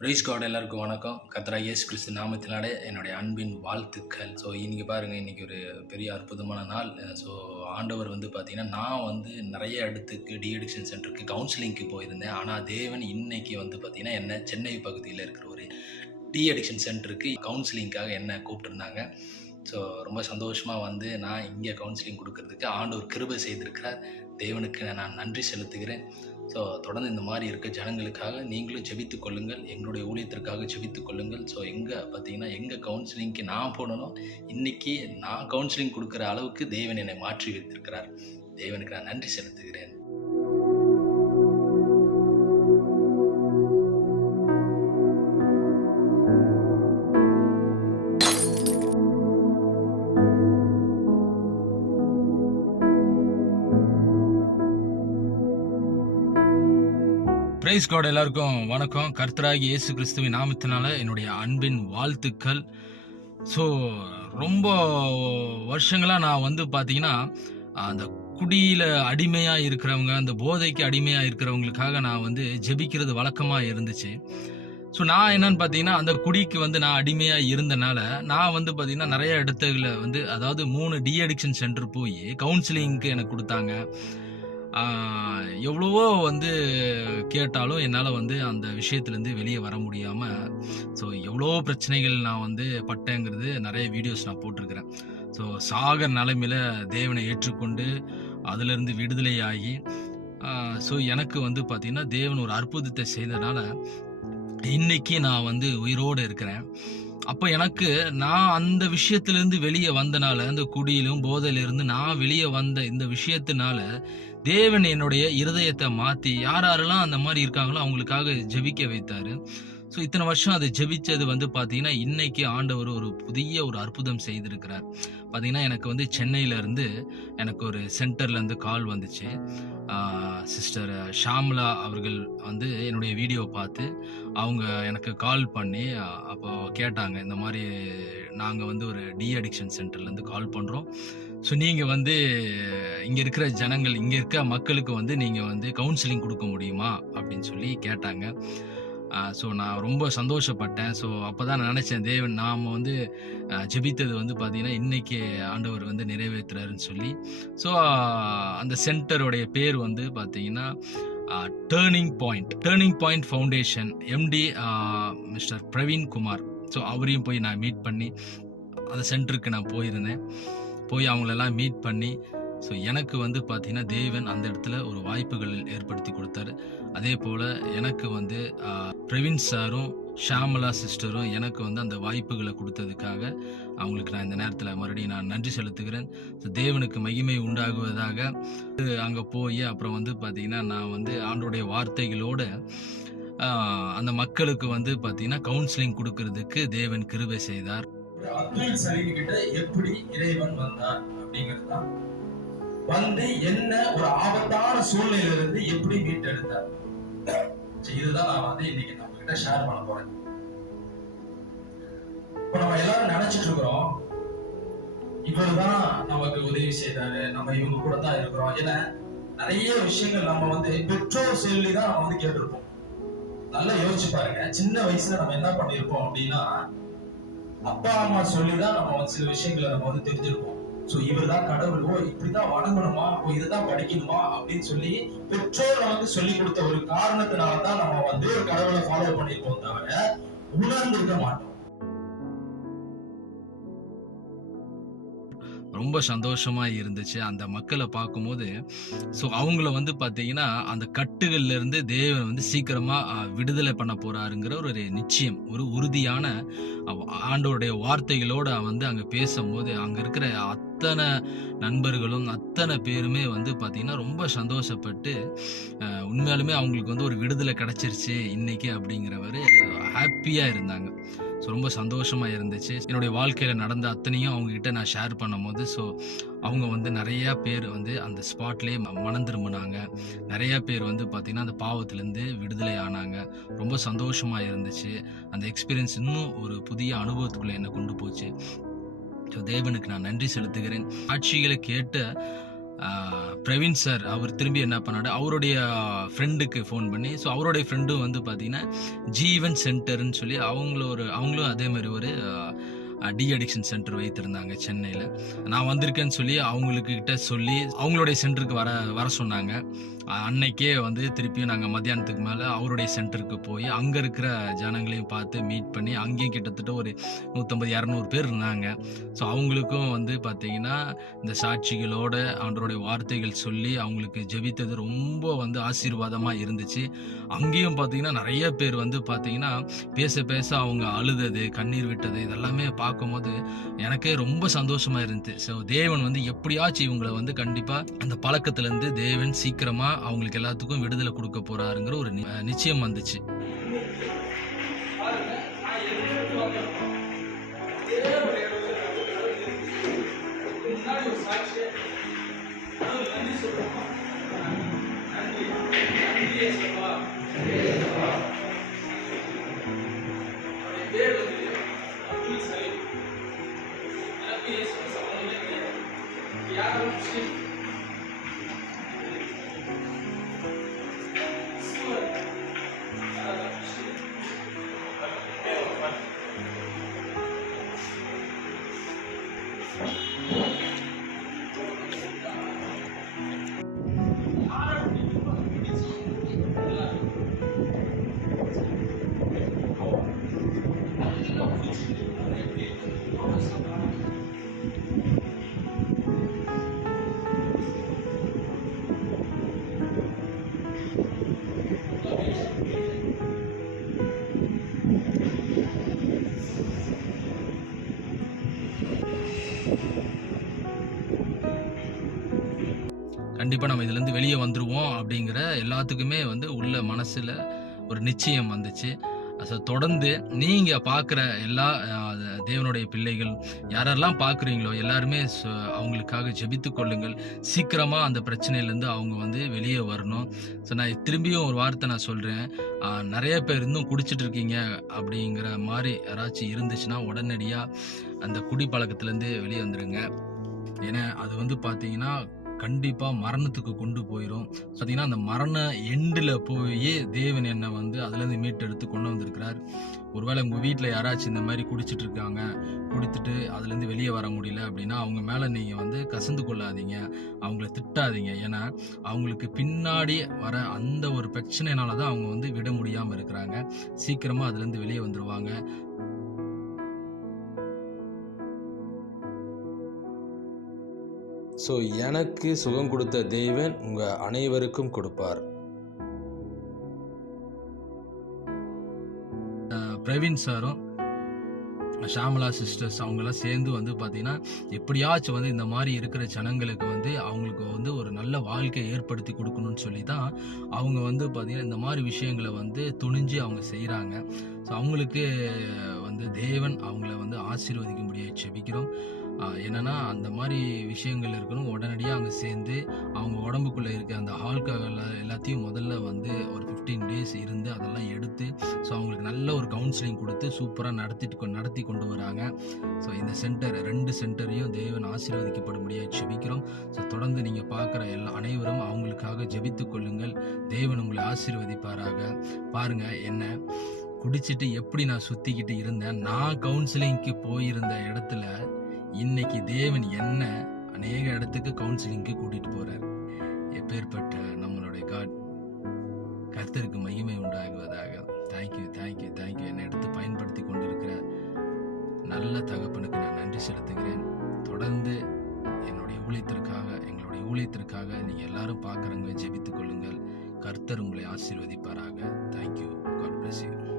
Price God எல்லாருக்கும் வணக்கம். கத்ரா இயேசு கிறிஸ்து நாமத்தினாலே என்னுடைய அன்பின் வாழ்த்துக்கள். ஸோ இன்றைக்கி பாருங்கள் இன்றைக்கி ஒரு பெரிய அற்புதமான நாள். ஸோ ஆண்டவர் வந்து பார்த்திங்கன்னா நான் வந்து நிறைய இடத்துக்கு டிஎடிக்ஷன் சென்டருக்கு கவுன்சிலிங்க்கு போயிருந்தேன். ஆனால் தேவன் இன்னைக்கு வந்து பார்த்திங்கன்னா என்ன சென்னை பகுதியில் இருக்கிற ஒரு டிஎடிக்ஷன் சென்டருக்கு கவுன்சிலிங்க்காக என்ன கூப்பிட்டுருந்தாங்க. ஸோ ரொம்ப சந்தோஷமாக வந்து நான் இங்கே கவுன்சிலிங் கொடுக்கறதுக்கு ஆண்டவர் கிருபை செய்திருக்கிறார். தேவனுக்கு நான் நன்றி செலுத்துகிறேன். ஸோ தொடர்ந்து இந்த மாதிரி இருக்க ஜனங்களுக்காக நீங்களும் ஜெபித்து கொள்ளுங்கள். எங்களுடைய ஊழியத்திற்காக ஜெபித்து கொள்ளுங்கள். ஸோ எங்கே பார்த்தீங்கன்னா எங்கள் கவுன்சிலிங்க்கு நான் போனனோ இன்னைக்கு நான் கவுன்சிலிங் கொடுக்குற அளவுக்கு தேவன் என்னை மாற்றி வைத்திருக்கிறார். தேவனுக்கு நான் நன்றி செலுத்துகிறேன். பிரைஸ் கார்டு எல்லாருக்கும் வணக்கம். கர்த்தராகி இயேசு கிறிஸ்துவின் நாமத்தினால என்னுடைய அன்பின் வாழ்த்துக்கள். ஸோ ரொம்ப வருஷங்களாக நான் வந்து பார்த்தீங்கன்னா அந்த குடியில் அடிமையாக இருக்கிறவங்க அந்த போதைக்கு அடிமையாக இருக்கிறவங்களுக்காக நான் வந்து ஜெபிக்கிறது வழக்கமாக இருந்துச்சு. ஸோ நான் என்னன்னு பார்த்தீங்கன்னா அந்த குடிக்கு வந்து நான் அடிமையாக இருந்தனால நான் வந்து பார்த்தீங்கன்னா நிறைய இடத்துல வந்து அதாவது மூணு டி அடிக்ஷன் சென்டர் போய் கவுன்சிலிங்க்கு எனக்கு கொடுத்தாங்க. எவ்வளவோ வந்து கேட்டாலும் என்னால் வந்து அந்த விஷயத்துலேருந்து வெளியே வர முடியாமல் ஸோ எவ்வளோ பிரச்சனைகள் நான் வந்து பட்டேங்கிறது நிறைய வீடியோஸ் நான் போட்டிருக்கிறேன். ஸோ சாகர் நிலைமையில் தேவனை ஏற்றுக்கொண்டு அதிலிருந்து விடுதலையாகி ஸோ எனக்கு வந்து பார்த்திங்கன்னா தேவன் ஒரு அற்புதத்தை செய்தனால இன்னைக்கு நான் வந்து உயிரோடு இருக்கிறேன். அப்போ எனக்கு நான் அந்த விஷயத்திலேருந்து வெளியே வந்தனால அந்த குடியிலும் போதையிலிருந்து நான் வெளியே வந்த இந்த விஷயத்தினால தேவன் என்னுடைய இருதயத்தை மாற்றி யார் யாரெல்லாம் அந்த மாதிரி இருக்காங்களோ அவங்களுக்காக ஜெபிக்க வைத்தாரு. ஸோ இத்தனை வருஷம் அதை ஜெபிச்சது வந்து பார்த்தீங்கன்னா இன்னைக்கு ஆண்டவர் ஒரு புதிய ஒரு அற்புதம் செய்திருக்கிறார். பார்த்தீங்கன்னா எனக்கு வந்து சென்னையிலேருந்து எனக்கு ஒரு சென்டர்லேருந்து கால் வந்துச்சு. சிஸ்டர் ஷாம்லா அவர்கள் வந்து என்னுடைய வீடியோ பார்த்து அவங்க எனக்கு கால் பண்ணி அப்போது அப்போ கேட்டாங்க இந்த மாதிரி நாங்கள் வந்து ஒரு டி அடிக்ஷன் சென்டர்லேருந்து கால் பண்ணுறோம் ஸோ நீங்கள் வந்து இங்கே இருக்கிற ஜனங்கள் இங்கே இருக்க மக்களுக்கு வந்து நீங்கள் வந்து கவுன்சிலிங் கொடுக்க முடியுமா? அப்படின்னு சொல்லி கேட்டாங்க. ஸோ நான் ரொம்ப சந்தோஷப்பட்டேன். ஸோ அப்போ தான் நான் நினச்சேன் தேவன் நாம் வந்து ஜெபித்தது வந்து பார்த்தீங்கன்னா இன்றைக்கி ஆண்டவர் வந்து நிறைவேற்றுறாருன்னு சொல்லி. ஸோ அந்த சென்டருடைய பேர் வந்து பார்த்தீங்கன்னா turning point turning point foundation MD mister Praveen Kumar so அவரையும் போய் நான் மீட் பண்ணி அந்த சென்டருக்கு நான் போயிருந்தேன். போய் அவங்களெல்லாம் மீட் பண்ணி ஸோ எனக்கு வந்து பார்த்தீங்கன்னா தேவன் அந்த இடத்துல ஒரு வாய்ப்புகள் ஏற்படுத்தி கொடுத்தாரு. அதே போல் எனக்கு வந்து பிரவீன் சாரும் ஷாமலா சிஸ்டரும் எனக்கு வந்து அந்த வாய்ப்புகளை கொடுத்ததுக்காக அவங்களுக்கு நான் இந்த நேரத்தில் மறுபடியும் நான் நன்றி செலுத்துகிறேன். ஸோ தேவனுக்கு மகிமை உண்டாகுவதாக அங்கே போய் அப்புறம் வந்து பார்த்திங்கன்னா நான் வந்து ஆண்டோடைய வார்த்தைகளோட அந்த மக்களுக்கு வந்து பார்த்தீங்கன்னா கவுன்சிலிங் கொடுக்கறதுக்கு தேவன் கிருபை செய்தார். எப்படி இறைவன் வந்தார் அப்படிங்கிறது தான் வந்து என்ன ஒரு ஆபத்தான சூழ்நிலையில இருந்து எப்படி மீட்டெடுத்தார்? சரி, இதுதான் நான் வந்து இன்னைக்கு நம்ம கிட்ட ஷேர் பண்ண போறேன். இப்ப நம்ம எல்லாரும் நினைச்சிட்டு இருக்கிறோம் இவருதான் நமக்கு உதவி செய்தாரு நம்ம இவங்க கூட தான் இருக்கிறோம் ஏன்னா நிறைய விஷயங்கள் நம்ம வந்து பெற்றோர் சொல்லி தான் நம்ம வந்து கேட்டிருப்போம். நல்லா யோசிச்சு பாருங்க சின்ன வயசுல நம்ம என்ன பண்ணிருப்போம் அப்படின்னா அப்பா அம்மா சொல்லிதான் நம்ம வந்து சில விஷயங்களை நம்ம வந்து தெரிஞ்சிருப்போம். ஸோ இவர்தான் கடவுள். ஓ இப்படிதான் வணங்கணுமா? ஓ இதுதான் படிக்கணுமா? அப்படின்னு சொல்லி பெற்றோர் வந்து சொல்லி கொடுத்த ஒரு காரணத்தினால தான் நம்ம வந்து ஒரு கடவுளை ஃபாலோ பண்ணிருப்போம் தவிர உணர்ந்திருக்க மாட்டோம். ரொம்ப சந்தோஷமா இருந்துச்சு. அந்த மக்களை பார்க்கும்போது ஸோ அவங்கள வந்து பார்த்தீங்கன்னா அந்த கட்டுகள்ல இருந்து தேவன் வந்து சீக்கிரமா விடுதலை பண்ண போறாருங்கிற ஒரு நிச்சயம் ஒரு உறுதியான ஆண்டோடைய வார்த்தைகளோட வந்து அங்க பேசும்போது அங்க இருக்கிற அத்தனை நண்பர்களும் அத்தனை பேருமே வந்து பார்த்திங்கன்னா ரொம்ப சந்தோஷப்பட்டு உண்மையாலுமே அவங்களுக்கு வந்து ஒரு விடுதலை கிடச்சிருச்சு இன்னைக்கு அப்படிங்கிறவரு ஹாப்பியாக இருந்தாங்க. ஸோ ரொம்ப சந்தோஷமாக இருந்துச்சு. என்னுடைய வாழ்க்கையில் நடந்த அத்தனையும் அவங்கக்கிட்ட நான் ஷேர் பண்ணும்போது ஸோ அவங்க வந்து நிறையா பேர் வந்து அந்த ஸ்பாட்லேயே மனம் திரும்பினாங்க. நிறையா பேர் வந்து பார்த்திங்கன்னா அந்த பாவத்திலேருந்து விடுதலை ஆனாங்க. ரொம்ப சந்தோஷமாக இருந்துச்சு. அந்த எக்ஸ்பீரியன்ஸ் இன்னும் ஒரு புதிய அனுபவத்துக்குள்ளே என்னை கொண்டு போச்சு. ஸோ தேவனுக்கு நான் நன்றி செலுத்துகிறேன். ஆட்சிகளை கேட்ட பிரவீன் சார் அவர் திரும்பி என்ன பண்ணாரு? அவருடைய ஃப்ரெண்டுக்கு ஃபோன் பண்ணி ஸோ அவருடைய ஃப்ரெண்டும் வந்து பார்த்தீங்கன்னா ஜீவன் சென்டர்னு சொல்லி அவங்கள ஒரு அவங்களும் அதே மாதிரி ஒரு டி அடிக்ஷன் சென்டர் வைத்திருந்தாங்க சென்னையில். நான் வந்திருக்கேன்னு சொல்லி அவங்களுக்கு கிட்ட சொல்லி அவங்களுடைய சென்டருக்கு வர வர சொன்னாங்க. அன்னைக்கே வந்து திருப்பியும் நாங்கள் மத்தியானத்துக்கு மேலே அவருடைய சென்டருக்கு போய் அங்கே இருக்கிற ஜனங்களையும் பார்த்து மீட் பண்ணி அங்கேயும் கிட்டத்தட்ட ஒரு நூற்றம்பது இரநூறு பேர் இருந்தாங்க. ஸோ அவங்களுக்கும் வந்து பார்த்தீங்கன்னா இந்த சாட்சிகளோட அவருடைய வார்த்தைகள் சொல்லி அவங்களுக்கு ஜெபித்தது ரொம்ப வந்து ஆசீர்வாதமாக இருந்துச்சு. அங்கேயும் பார்த்தீங்கன்னா நிறைய பேர் வந்து பார்த்திங்கன்னா பேச பேச அவங்க அழுதது கண்ணீர் விட்டது இதெல்லாமே பார்க்கும்போது எனக்கே ரொம்ப சந்தோஷமாக இருந்துச்சு. ஸோ தேவன் வந்து எப்படியாச்சும் இவங்களை வந்து கண்டிப்பாக அந்த பழக்கத்துலேருந்து தேவன் சீக்கிரமாக அவங்களுக்கு எல்லாத்துக்கும் விடுதலை கொடுக்க போறாருங்கிற ஒரு நி- நிச்சயம் வந்துச்சு. கண்டிப்பாக நம்ம இதுலேருந்து வெளியே வந்துருவோம் அப்படிங்கிற எல்லாத்துக்குமே வந்து உள்ள மனசில் ஒரு நிச்சயம் வந்துச்சு. ஸோ தொடர்ந்து நீங்கள் பார்க்குற எல்லா தேவனுடைய பிள்ளைகள் யாரெல்லாம் பார்க்குறீங்களோ எல்லாருமே அவங்களுக்காக ஜெபித்து கொள்ளுங்கள். சீக்கிரமாக அந்த பிரச்சனையிலேருந்து அவங்க வந்து வெளியே வரணும். ஸோ நான் திரும்பியும் ஒரு வார்த்தை நான் சொல்கிறேன் நிறைய பேர் இன்னும் குடிச்சிட்டு இருக்கீங்க அப்படிங்கிற மாதிரி யாராச்சும் இருந்துச்சுன்னா உடனடியாக அந்த குடி பழக்கத்துலேருந்து வெளியே வந்துடுங்க ஏன்னா அது வந்து பார்த்தீங்கன்னா கண்டிப்பாக மரணத்துக்கு கொண்டு போயிடும் பார்த்தீங்கன்னா அந்த மரண எண்டில் போய் தேவன் என்னை வந்து அதுலேருந்து மீட்டெடுத்து கொண்டு வந்திருக்கிறார். ஒருவேளை உங்கள் வீட்டில் யாராச்சும் இந்த மாதிரி குடிச்சிட்டு இருக்காங்க குடித்துட்டு அதுலேருந்து வெளியே வர முடியல அப்படின்னா அவங்க மேலே நீங்கள் வந்து கசந்து கொள்ளாதீங்க. அவங்கள திட்டாதீங்க. ஏன்னா அவங்களுக்கு பின்னாடி வர அந்த ஒரு பிரச்சனைனால தான் அவங்க வந்து விட முடியாமல் இருக்கிறாங்க. சீக்கிரமாக அதுலேருந்து வெளியே வந்துடுவாங்க ஸோ எனக்கு சுகம் கொடுத்த தேவன் உங்கள் அனைவருக்கும் கொடுப்பார். பிரவீன் சாரும் ஷாமலா சிஸ்டர்ஸ் அவங்கெல்லாம் சேர்ந்து வந்து பார்த்தீங்கன்னா எப்படியாச்சும் வந்து இந்த மாதிரி இருக்கிற ஜனங்களுக்கு வந்து அவங்களுக்கு வந்து ஒரு நல்ல வாழ்க்கையை ஏற்படுத்தி கொடுக்கணும்னு சொல்லி தான் அவங்க வந்து பார்த்தீங்கன்னா இந்த மாதிரி விஷயங்களை வந்து துணிஞ்சு அவங்க செய்கிறாங்க ஸோ அவங்களுக்கு வந்து தேவன் அவங்கள வந்து ஆசீர்வதிக்க முடியாது செபிக்கிறோம். என்னன்னா அந்த மாதிரி விஷயங்கள் இருக்கணும். உடனடியாக அங்கே சேர்ந்து அவங்க உடம்புக்குள்ளே இருக்க அந்த ஆல்கஹால் எல்லாத்தையும் முதல்ல வந்து ஒரு ஃபிஃப்டீன் டேஸ் இருந்து அதெல்லாம் எடுத்து ஸோ அவங்களுக்கு நல்ல ஒரு கவுன்சிலிங் கொடுத்து சூப்பராக நடத்திட்டு கொ- நடத்தி கொண்டு வராங்க. ஸோ இந்த சென்டர் ரெண்டு சென்டரையும் தேவன் ஆசீர்வதிக்கப்படும்படியாக ஜெபிக்கிறோம். ஸோ தொடர்ந்து நீங்கள் பார்க்குற எல்லா அனைவரும் அவங்களுக்காக ஜெபித்து கொள்ளுங்கள். தேவன் உங்களை ஆசீர்வதிப்பாராக. பாருங்க என்ன? குடிச்சிட்டு எப்படி நான் சுற்றிக்கிட்டு இருந்தேன்? நான் கவுன்சிலிங்க்கு போயிருந்த இடத்துல இன்னைக்கு தேவன் என்ன அநேக இடத்துக்கு கவுன்சிலிங்க்கு கூட்டிட்டு போறார். எப்பேற்பட்ட நம்மளுடைய காட் கர்த்தருக்கு மகிமை உண்டாகுவதாக. தேங்க்யூ தேங்க்யூ தேங்க்யூ என்னை எடுத்து பயன்படுத்தி கொண்டிருக்கிற நல்ல தகப்பனுக்கு நான் நன்றி செலுத்துகிறேன். தொடர்ந்து என்னுடைய ஊழியத்திற்காக எங்களுடைய ஊழியத்திற்காக நீங்கள் எல்லாரும் பார்க்குறவங்க ஜெபித்துக் கொள்ளுங்கள். கர்த்தர் உங்களை ஆசீர்வதிப்பாராக. Thank you God bless you